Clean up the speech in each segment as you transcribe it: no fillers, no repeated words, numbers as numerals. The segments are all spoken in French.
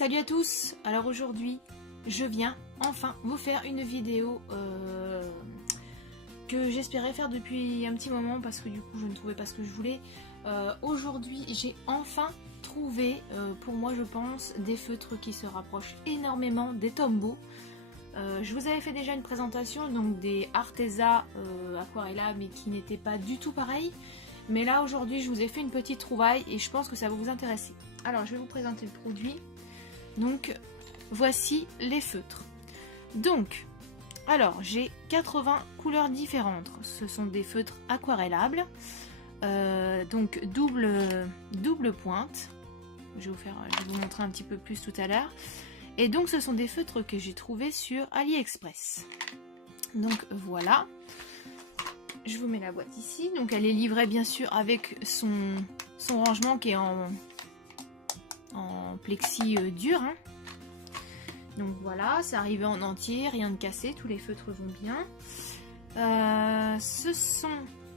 Salut à tous. Alors aujourd'hui je viens enfin vous faire une vidéo que j'espérais faire depuis un petit moment parce que du coup je ne trouvais pas ce que je voulais. Aujourd'hui j'ai enfin trouvé pour moi je pense des feutres qui se rapprochent énormément des Tombow. Je vous avais fait déjà une présentation donc des Arteza Aquarella mais qui n'étaient pas du tout pareils. Mais là aujourd'hui je vous ai fait une petite trouvaille et je pense que ça va vous intéresser. Alors je vais vous présenter le produit. Donc voici les feutres. Donc alors j'ai 80 couleurs différentes. Ce sont des feutres aquarellables. Donc double pointe. Je vais vous montrer un petit peu plus tout à l'heure. Et donc ce sont des feutres que j'ai trouvés sur AliExpress. Donc voilà. Je vous mets la boîte ici. Donc elle est livrée bien sûr avec son rangement qui est en plexi dur. Hein. Donc voilà, c'est arrivé en entier, rien de cassé, tous les feutres vont bien.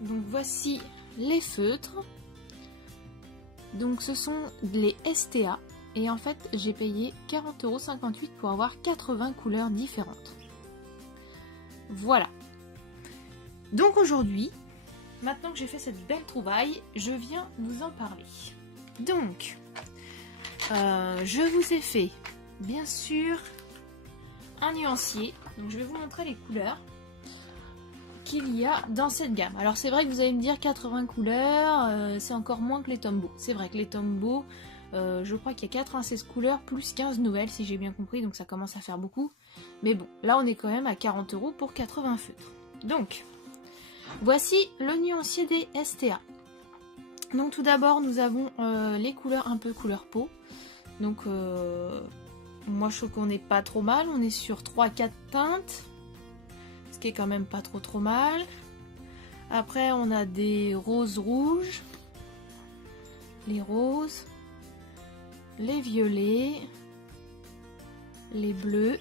Donc voici les feutres. Donc ce sont les STA. Et en fait j'ai payé 40,58 € pour avoir 80 couleurs différentes. Voilà. Donc aujourd'hui, maintenant que j'ai fait cette belle trouvaille, je viens vous en parler. Donc, je vous ai fait, bien sûr, un nuancier. Donc je vais vous montrer les couleurs qu'il y a dans cette gamme. Alors c'est vrai que vous allez me dire 80 couleurs, c'est encore moins que les Tombow. C'est vrai que les Tombow, je crois qu'il y a 96 couleurs plus 15 nouvelles si j'ai bien compris, donc ça commence à faire beaucoup. Mais bon, là on est quand même à 40 € pour 80 feutres. Donc, voici le nuancier des STA. Donc tout d'abord nous avons les couleurs un peu couleur peau. Donc moi je trouve qu'on n'est pas trop mal, on est sur 3-4 teintes. Ce qui est quand même pas trop mal. Après on a des roses rouges. Les roses. Les violets. Les bleus.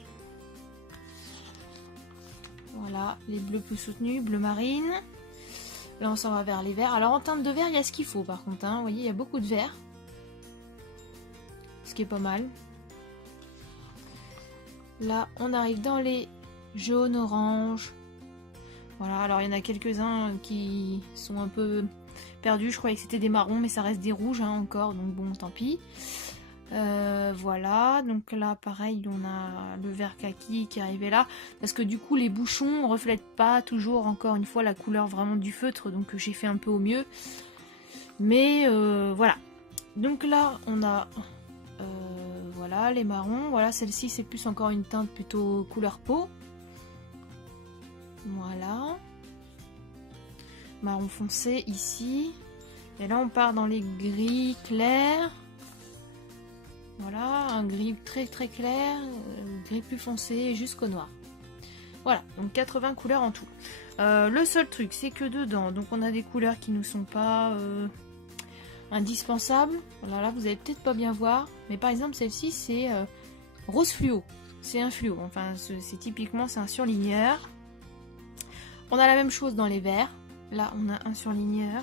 Voilà, les bleus plus soutenus, bleu marine. Là on s'en va vers les verts. Alors en teinte de vert il y a ce qu'il faut par contre. Hein. Vous voyez il y a beaucoup de vert. Ce qui est pas mal. Là on arrive dans les jaunes, orange. Voilà, alors il y en a quelques-uns qui sont un peu perdus. Je croyais que c'était des marrons mais ça reste des rouges hein, encore. Donc bon tant pis. Voilà, donc là pareil on a le vert kaki qui est arrivé là parce que du coup les bouchons reflètent pas toujours encore une fois la couleur vraiment du feutre, donc j'ai fait un peu au mieux, mais voilà. Donc là on a voilà les marrons, voilà celle-ci c'est plus encore une teinte plutôt couleur peau, voilà, marron foncé ici, et là on part dans les gris clairs. Voilà, un gris très clair, gris plus foncé jusqu'au noir. Voilà, donc 80 couleurs en tout. Le seul truc, c'est que dedans, donc on a des couleurs qui ne sont pas indispensables. Voilà, là vous allez peut-être pas bien voir, mais par exemple celle-ci c'est rose fluo. C'est un fluo, enfin c'est typiquement c'est un surligneur. On a la même chose dans les verts. Là on a un surligneur.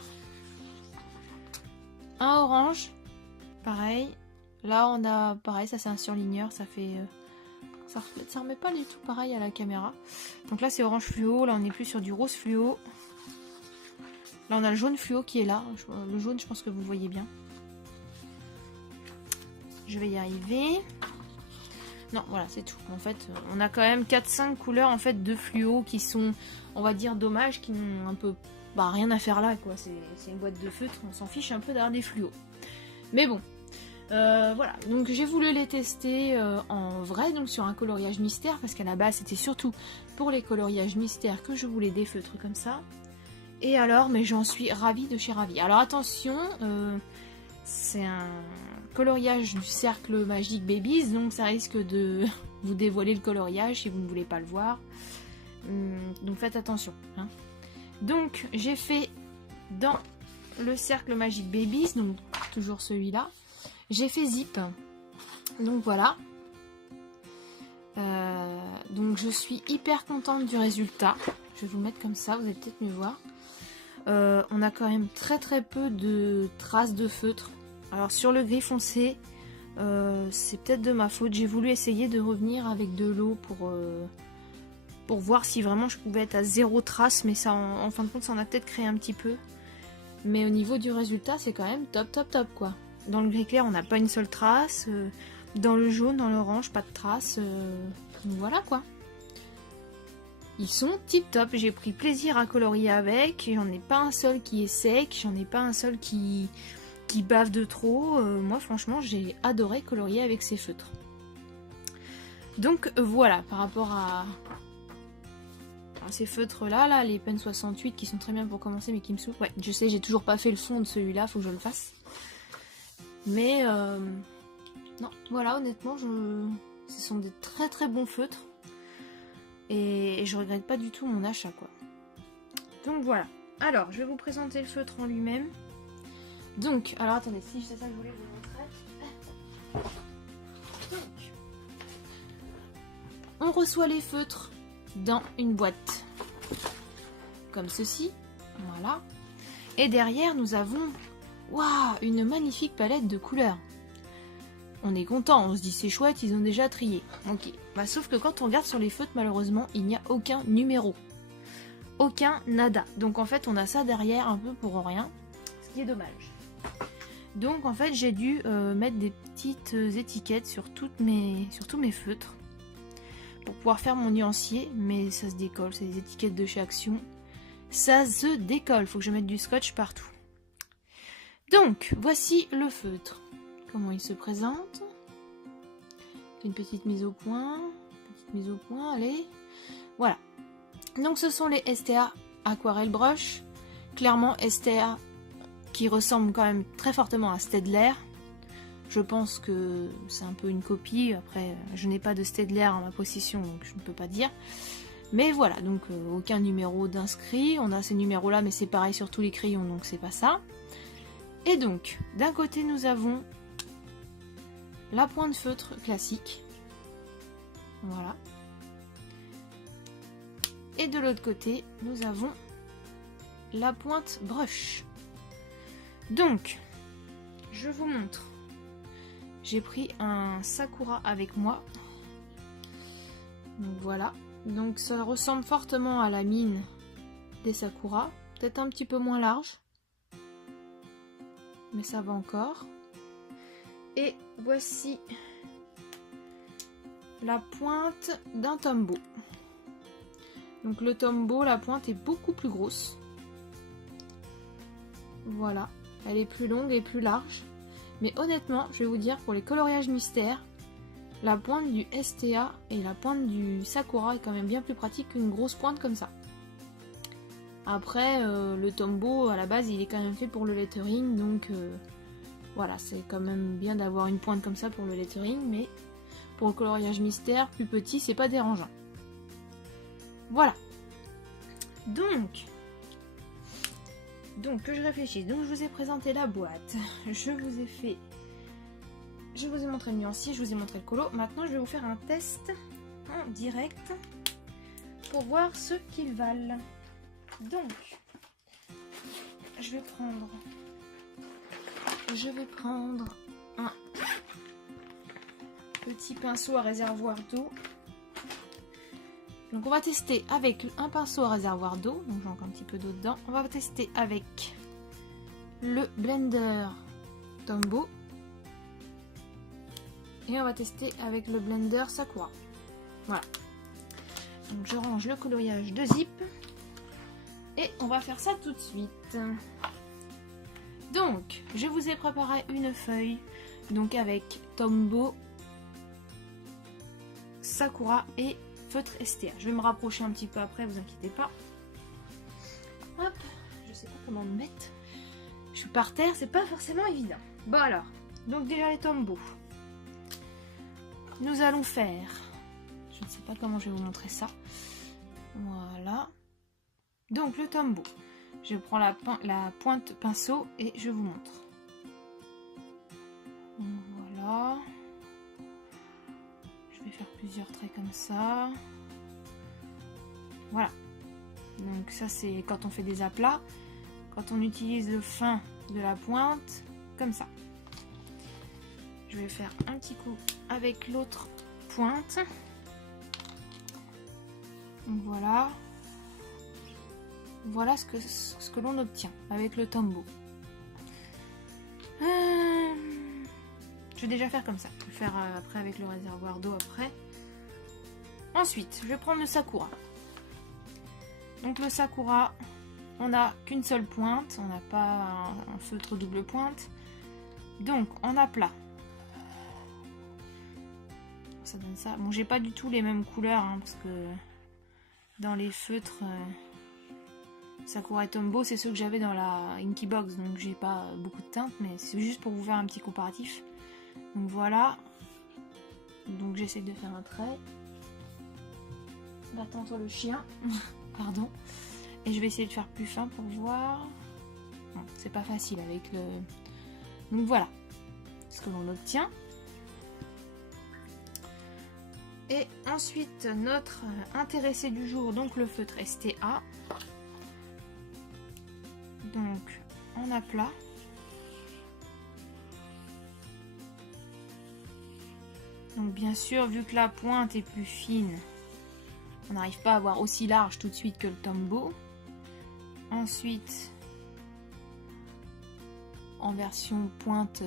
Un orange, pareil. Là on a pareil, ça c'est un surligneur, ça fait ça remet pas du tout pareil à la caméra. Donc là c'est orange fluo, là on est plus sur du rose fluo. Là on a le jaune fluo qui est là, le jaune je pense que vous voyez bien. Je vais y arriver. Non voilà c'est tout. En fait on a quand même 4-5 couleurs en fait de fluo qui sont on va dire dommages, qui n'ont un peu rien à faire là quoi. C'est une boîte de feutre, on s'en fiche un peu d'avoir des fluos. Mais bon. Voilà, donc j'ai voulu les tester en vrai, donc sur un coloriage mystère, parce qu'à la base c'était surtout pour les coloriages mystères que je voulais des feutres comme ça. Et alors, mais j'en suis ravie de chez ravie. Alors attention, c'est un coloriage du cercle magique Babies, donc ça risque de vous dévoiler le coloriage si vous ne voulez pas le voir. Donc faites attention. Hein. Donc j'ai fait dans le cercle magique Babies, donc toujours celui-là. J'ai fait zip, donc voilà, donc je suis hyper contente du résultat. Je vais vous le mettre comme ça, vous allez peut-être mieux voir. On a quand même très peu de traces de feutre. Alors sur le gris foncé, C'est peut-être de ma faute. J'ai voulu essayer de revenir avec de l'eau pour voir si vraiment je pouvais être à 0 trace, mais ça, en fin de compte, ça en a peut-être créé un petit peu. Mais au niveau du résultat, c'est quand même top, top, top, quoi. Dans le gris clair, on n'a pas une seule trace. Dans le jaune, dans l'orange, pas de trace. Donc voilà, quoi. Ils sont tip top. J'ai pris plaisir à colorier avec. J'en ai pas un seul qui est sec. J'en ai pas un seul qui bave de trop. Moi, franchement, j'ai adoré colorier avec ces feutres. Donc voilà, par rapport à ces feutres-là, les Pen 68 qui sont très bien pour commencer, mais qui me saoulent. Ouais, je sais, j'ai toujours pas fait le fond de celui-là, faut que je le fasse. Mais non, voilà, honnêtement, ce sont des très très bons feutres. Et je regrette pas du tout mon achat, quoi. Donc voilà. Alors, je vais vous présenter le feutre en lui-même. Donc, alors attendez, si c'est ça que je voulais vous montrer. Donc, on reçoit les feutres dans une boîte. Comme ceci. Voilà. Et derrière, nous avons... Waouh, une magnifique palette de couleurs. On est content, on se dit c'est chouette, ils ont déjà trié. Ok. Bah, sauf que quand on regarde sur les feutres, malheureusement, il n'y a aucun numéro. Aucun nada. Donc en fait, on a ça derrière un peu pour rien. Ce qui est dommage. Donc en fait, j'ai dû mettre des petites étiquettes sur tous mes feutres. Pour pouvoir faire mon nuancier. Mais ça se décolle, c'est des étiquettes de chez Action. Ça se décolle, faut que je mette du scotch partout. Donc, voici le feutre. Comment il se présente. Une petite mise au point. Allez. Voilà. Donc ce sont les STA Aquarelle Brush. Clairement STA qui ressemble quand même très fortement à Staedtler. Je pense que c'est un peu une copie. Après, je n'ai pas de Staedtler en ma possession, donc je ne peux pas dire. Mais voilà, donc aucun numéro d'inscrit. On a ces numéros-là, mais c'est pareil sur tous les crayons, donc c'est pas ça. Et donc, d'un côté, nous avons la pointe feutre classique. Voilà. Et de l'autre côté, nous avons la pointe brush. Donc, je vous montre. J'ai pris un Sakura avec moi. Donc voilà. Donc ça ressemble fortement à la mine des Sakura. Peut-être un petit peu moins large. Mais ça va encore. Et voici la pointe d'un Tombow. Donc le Tombow, la pointe est beaucoup plus grosse. Voilà. Elle est plus longue et plus large. Mais honnêtement, je vais vous dire, pour les coloriages mystères, la pointe du STA et la pointe du Sakura est quand même bien plus pratique qu'une grosse pointe comme ça. Après, le Tombow, à la base, il est quand même fait pour le lettering, donc voilà, c'est quand même bien d'avoir une pointe comme ça pour le lettering, mais pour le coloriage mystère, plus petit, c'est pas dérangeant. Voilà. Donc, que je réfléchisse. Donc, je vous ai présenté la boîte. Je vous ai montré le nuancier, je vous ai montré le colo. Maintenant, je vais vous faire un test en direct pour voir ce qu'ils valent. Donc, je vais prendre un petit pinceau à réservoir d'eau. Donc on va tester avec un pinceau à réservoir d'eau, donc j'ai encore un petit peu d'eau dedans. On va tester avec le blender Tombow. Et on va tester avec le blender Sakura. Voilà. Donc je range le coloriage de zip. Et on va faire ça tout de suite. Donc, je vous ai préparé une feuille. Donc avec Tombow, Sakura et feutre STA. Je vais me rapprocher un petit peu après, vous inquiétez pas. Hop, je sais pas comment me mettre. Je suis par terre, c'est pas forcément évident. Bon alors, donc déjà les Tombow. Nous allons faire... Je ne sais pas comment je vais vous montrer ça. Voilà. Donc le Tombow. Je prends la pointe pinceau et je vous montre. Voilà. Je vais faire plusieurs traits comme ça. Voilà. Donc ça c'est quand on fait des aplats. Quand on utilise le fin de la pointe, comme ça. Je vais faire un petit coup avec l'autre pointe. Donc voilà. Voilà ce que l'on obtient avec le Tombow. Je vais déjà faire comme ça. Je vais faire après avec le réservoir d'eau après. Ensuite, je vais prendre le Sakura. Donc le Sakura, on n'a qu'une seule pointe. On n'a pas un feutre double pointe. Donc en aplat. Ça donne ça. Bon, j'ai pas du tout les mêmes couleurs hein, parce que dans les feutres Sakura et Tombow, c'est ceux que j'avais dans la Inky Box, donc j'ai pas beaucoup de teintes, mais c'est juste pour vous faire un petit comparatif. Donc voilà. Donc j'essaie de faire un trait. Attends-toi le chien. Pardon. Et je vais essayer de faire plus fin pour voir. Bon, c'est pas facile avec le... Donc voilà ce que l'on obtient. Et ensuite notre intéressé du jour, donc le feutre STA. Donc en aplat. Donc bien sûr, vu que la pointe est plus fine, on n'arrive pas à avoir aussi large tout de suite que le Tombow. Ensuite, en version pointe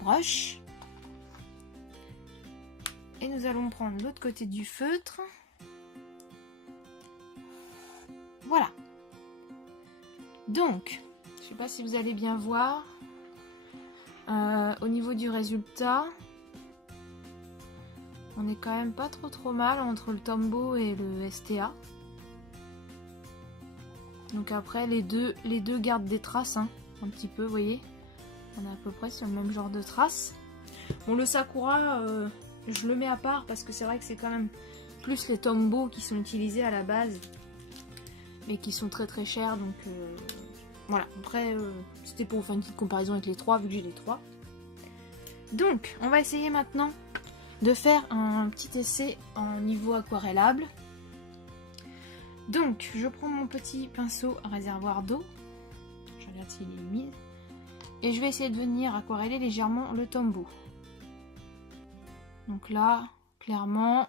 brush. Et nous allons prendre l'autre côté du feutre. Voilà. Donc, je ne sais pas si vous allez bien voir. Au niveau du résultat, on est quand même pas trop mal entre le Tombow et le STA. Donc après, les deux gardent des traces, hein, un petit peu, vous voyez. On est à peu près sur le même genre de traces. Bon, le Sakura, je le mets à part parce que c'est vrai que c'est quand même plus les Tombow qui sont utilisés à la base. Mais qui sont très chers, donc voilà. Après, c'était pour vous faire une petite comparaison avec les trois, vu que j'ai les trois. Donc, on va essayer maintenant de faire un petit essai en niveau aquarellable. Donc, je prends mon petit pinceau à réservoir d'eau. Je regarde s'il est humide. Et je vais essayer de venir aquareller légèrement le Tombow. Donc là, clairement,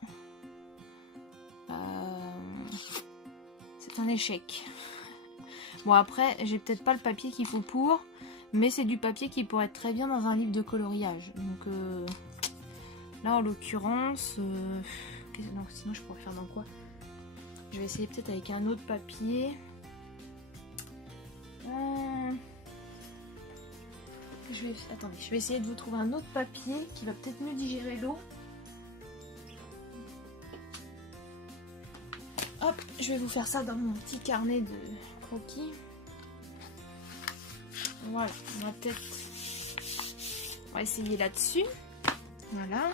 c'est un échec. Bon, après, j'ai peut-être pas le papier qu'il faut pour, mais c'est du papier qui pourrait être très bien dans un livre de coloriage. Donc là, en l'occurrence, sinon je pourrais faire dans quoi? Je vais essayer peut-être avec un autre papier. Attendez, je vais essayer de vous trouver un autre papier qui va peut-être mieux digérer l'eau. Hop, je vais vous faire ça dans mon petit carnet de croquis. Voilà, on va essayer là-dessus. Voilà.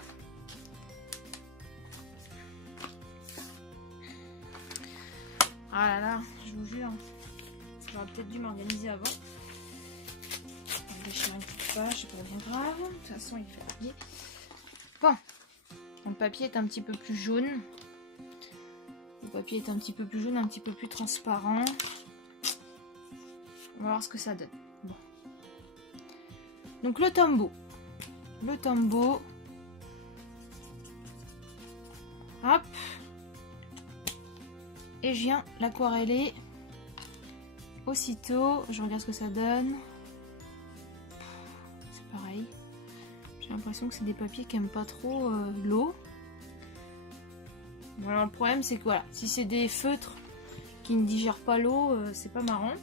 Ah là là, je vous jure, j'aurais peut-être dû m'organiser avant. On va déchirer une petite page, c'est pas bien grave. De toute façon, il fait papier. Bon, le papier est un petit peu plus jaune. Le papier est un petit peu plus jaune, un petit peu plus transparent. On va voir ce que ça donne. Bon. Donc le Tombow. Le Tombow. Hop. Et je viens l'aquareller aussitôt. Je regarde ce que ça donne. C'est pareil. J'ai l'impression que c'est des papiers qui n'aiment pas trop l'eau. Bon, alors le problème c'est que voilà, si c'est des feutres qui ne digèrent pas l'eau, c'est pas marrant.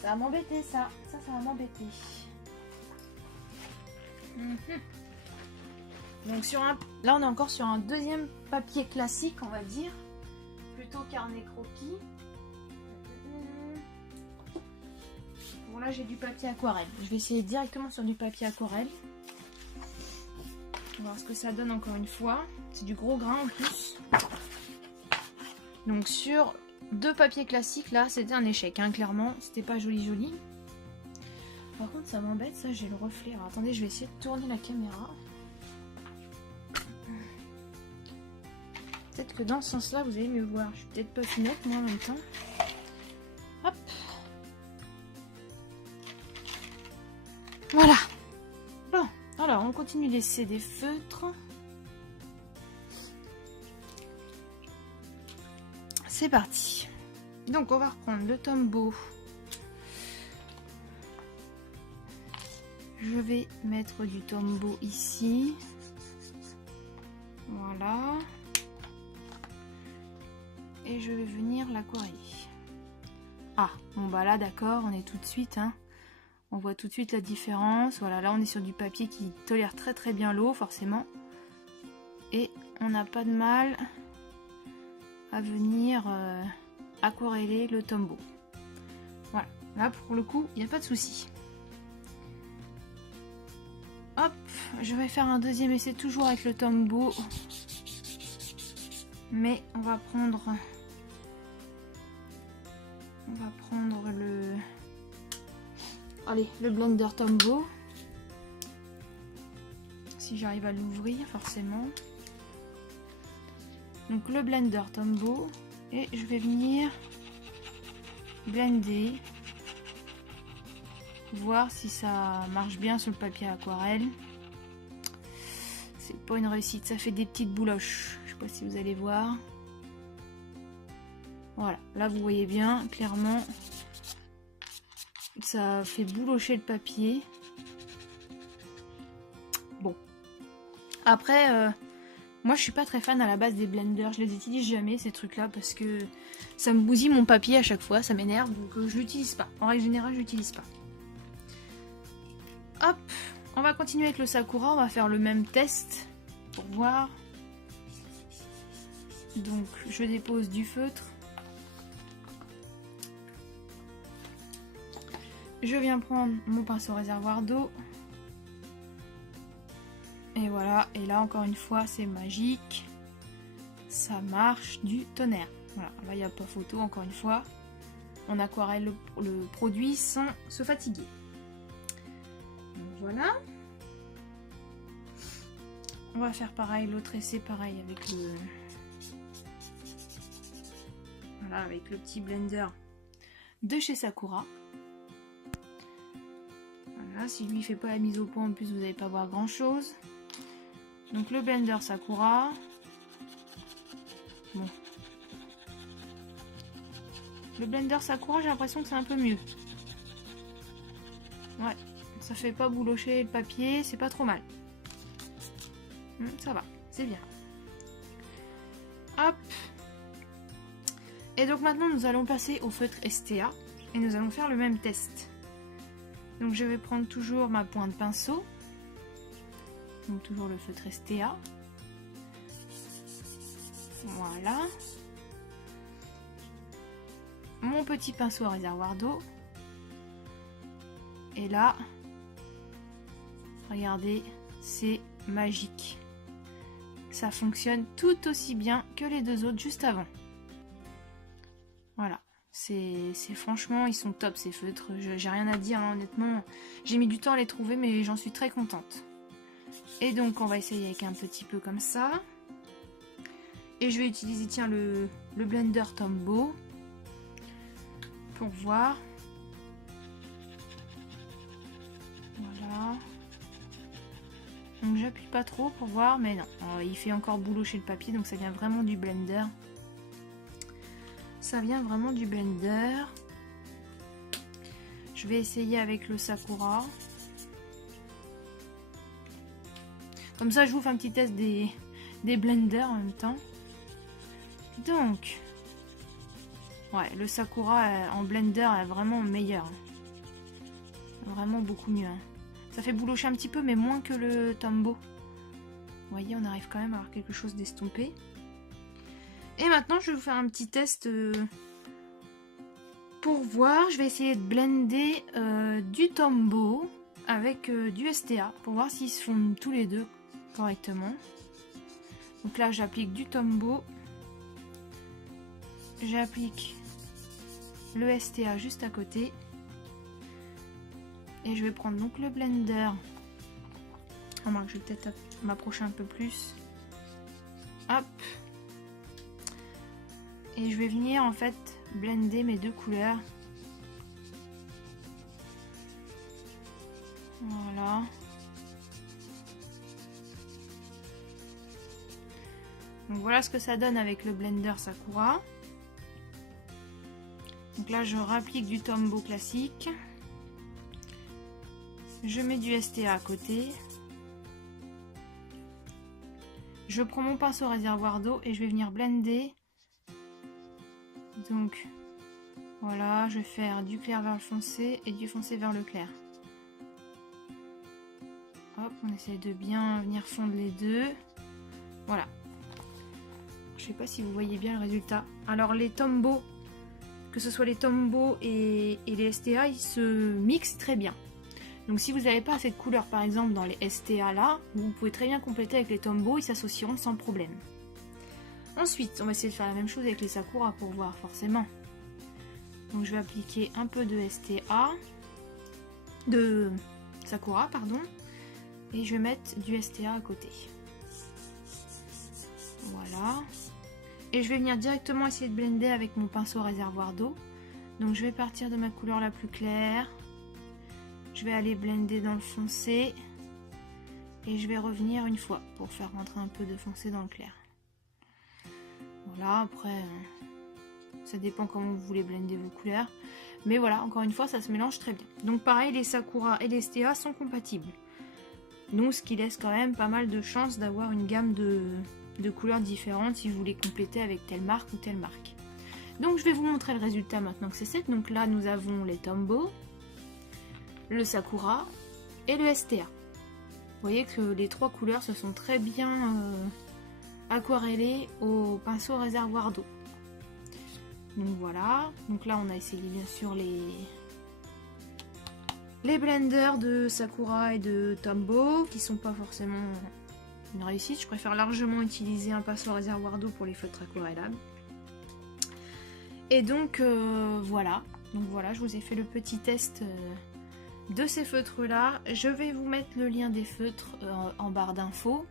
Ça va m'embêter ça. Ça va m'embêter. Donc là on est encore sur un deuxième papier classique, on va dire. Plutôt carnet croquis. Bon là j'ai du papier aquarelle. Je vais essayer directement sur du papier aquarelle. On va voir ce que ça donne encore une fois. C'est du gros grain en plus. Donc sur deux papiers classiques là c'était un échec, hein, clairement. C'était pas joli. Par contre ça m'embête, ça j'ai le reflet. Alors attendez, je vais essayer de tourner la caméra. Peut-être que dans ce sens là vous allez mieux voir. Je suis peut-être pas finette moi en même temps. Hop. Voilà. Bon, alors on continue d'essayer des feutres. C'est parti. Donc on va reprendre le Tombow. Je vais mettre du Tombow ici. Voilà. Et je vais venir l'aquareller. Ah, bon bah là d'accord, on est tout de suite, hein. On voit tout de suite la différence. Voilà, là on est sur du papier qui tolère très très bien l'eau, forcément. Et on n'a pas de mal à venir aquareller le Tombow. Voilà, là pour le coup, il n'y a pas de souci. Hop, je vais faire un deuxième essai toujours avec le Tombow. Mais on va prendre le... Allez, le blender Tombow. Si j'arrive à l'ouvrir, forcément. Donc le blender Tombow. Et je vais venir blender. Voir si ça marche bien sur le papier aquarelle. C'est pas une réussite, ça fait des petites bouloches. Je sais pas si vous allez voir. Voilà, là vous voyez bien, clairement, ça fait boulocher le papier. Bon. Après, moi je suis pas très fan à la base des blenders. Je les utilise jamais ces trucs-là parce que ça me bousille mon papier à chaque fois, ça m'énerve. Donc je l'utilise pas. En règle générale, je l'utilise pas. Hop, on va continuer avec le Sakura, on va faire le même test pour voir. Donc je dépose du feutre. Je viens prendre mon pinceau réservoir d'eau. Et voilà, et là encore une fois c'est magique. Ça marche du tonnerre. Voilà, là il n'y a pas photo encore une fois. On aquarelle le produit sans se fatiguer. Voilà. On va faire pareil, l'autre essai pareil avec le... Voilà, avec le petit blender de chez Sakura. Voilà, si lui il fait pas la mise au point, en plus vous n'allez pas voir grand chose. Donc le blender Sakura. Bon. Le blender Sakura, j'ai l'impression que c'est un peu mieux. Ouais. Ça fait pas boulocher le papier, c'est pas trop mal. Ça va, c'est bien. Hop. Et donc maintenant nous allons passer au feutre STA et nous allons faire le même test. Donc je vais prendre toujours ma pointe pinceau. Donc toujours le feutre STA. Voilà. Mon petit pinceau à réservoir d'eau. Et là... Regardez, c'est magique. Ça fonctionne tout aussi bien que les deux autres juste avant. Voilà, c'est franchement, ils sont top ces feutres. J'ai rien à dire, hein, honnêtement. J'ai mis du temps à les trouver, mais j'en suis très contente. Et donc, on va essayer avec un petit peu comme ça. Et je vais utiliser, tiens, le blender Tombow pour voir. Voilà. Donc j'appuie pas trop pour voir, mais non, il fait encore boulocher le papier, donc ça vient vraiment du blender. Ça vient vraiment du blender. Je vais essayer avec le Sakura. Comme ça, je vous fais un petit test des blenders en même temps. Donc, ouais, le Sakura en blender est vraiment meilleur. Vraiment beaucoup mieux. Hein. Ça fait boulocher un petit peu, mais moins que le Tombow. Vous voyez, on arrive quand même à avoir quelque chose d'estompé. Et maintenant, je vais vous faire un petit test pour voir. Je vais essayer de blender du Tombow avec du STA pour voir s'ils se fondent tous les deux correctement. Donc là, j'applique du Tombow. J'applique le STA juste à côté. Et je vais prendre donc le blender. Je vais peut-être m'approcher un peu plus. Hop. Et je vais venir en fait blender mes deux couleurs. Voilà. Donc voilà ce que ça donne avec le blender Sakura. Donc là je rapplique du Tombow classique. Je mets du STA à côté. Je prends mon pinceau réservoir d'eau et je vais venir blender. Donc voilà, je vais faire du clair vers le foncé et du foncé vers le clair. Hop, on essaie de bien venir fondre les deux. Voilà. Je sais pas si vous voyez bien le résultat. Alors les Tombow, que ce soit les Tombow et les STA, ils se mixent très bien. Donc si vous n'avez pas assez de couleur par exemple dans les STA là, vous pouvez très bien compléter avec les Tombow, ils s'associeront sans problème. Ensuite, on va essayer de faire la même chose avec les Sakura pour voir forcément. Donc je vais appliquer un peu de STA, de Sakura pardon, et je vais mettre du STA à côté. Voilà. Et je vais venir directement essayer de blender avec mon pinceau réservoir d'eau. Donc je vais partir de ma couleur la plus claire. Je vais aller blender dans le foncé. Et je vais revenir une fois pour faire rentrer un peu de foncé dans le clair. Voilà, après, ça dépend comment vous voulez blender vos couleurs. Mais voilà, encore une fois, ça se mélange très bien. Donc pareil, les Sakura et les STA sont compatibles. Donc ce qui laisse quand même pas mal de chances d'avoir une gamme de couleurs différentes si vous voulez compléter avec telle marque ou telle marque. Donc je vais vous montrer le résultat maintenant que c'est set. Donc là nous avons les Tombow, le Sakura et le STA. Vous voyez que les trois couleurs se sont très bien aquarellées au pinceau réservoir d'eau. Donc voilà, donc là on a essayé bien sûr les blenders de Sakura et de Tombow qui sont pas forcément une réussite. Je préfère largement utiliser un pinceau réservoir d'eau pour les feutres aquarellables. Et donc voilà, je vous ai fait le petit test de ces feutres là. Je vais vous mettre le lien des feutres en barre d'infos.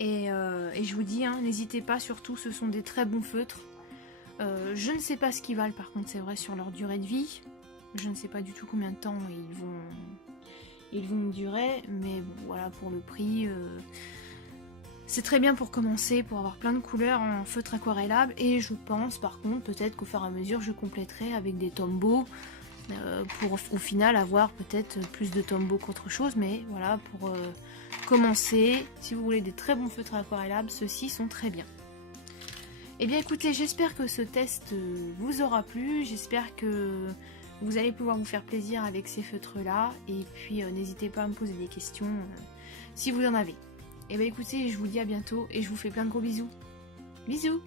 Et je vous dis, hein, n'hésitez pas, surtout ce sont des très bons feutres. Je ne sais pas ce qu'ils valent par contre, c'est vrai, sur leur durée de vie. Je ne sais pas du tout combien de temps ils vont durer, mais bon, voilà, pour le prix, c'est très bien pour commencer, pour avoir plein de couleurs en feutre aquarellable. Et je pense par contre, peut-être qu'au fur et à mesure, je compléterai avec des Tombow pour au final avoir peut-être plus de Tombow qu'autre chose. Mais voilà, pour commencer, si vous voulez des très bons feutres aquarellables, ceux-ci sont très bien. Et bien écoutez, j'espère que ce test vous aura plu, j'espère que vous allez pouvoir vous faire plaisir avec ces feutres-là. Et puis n'hésitez pas à me poser des questions si vous en avez. Et bien écoutez, je vous dis à bientôt et je vous fais plein de gros bisous. Bisous!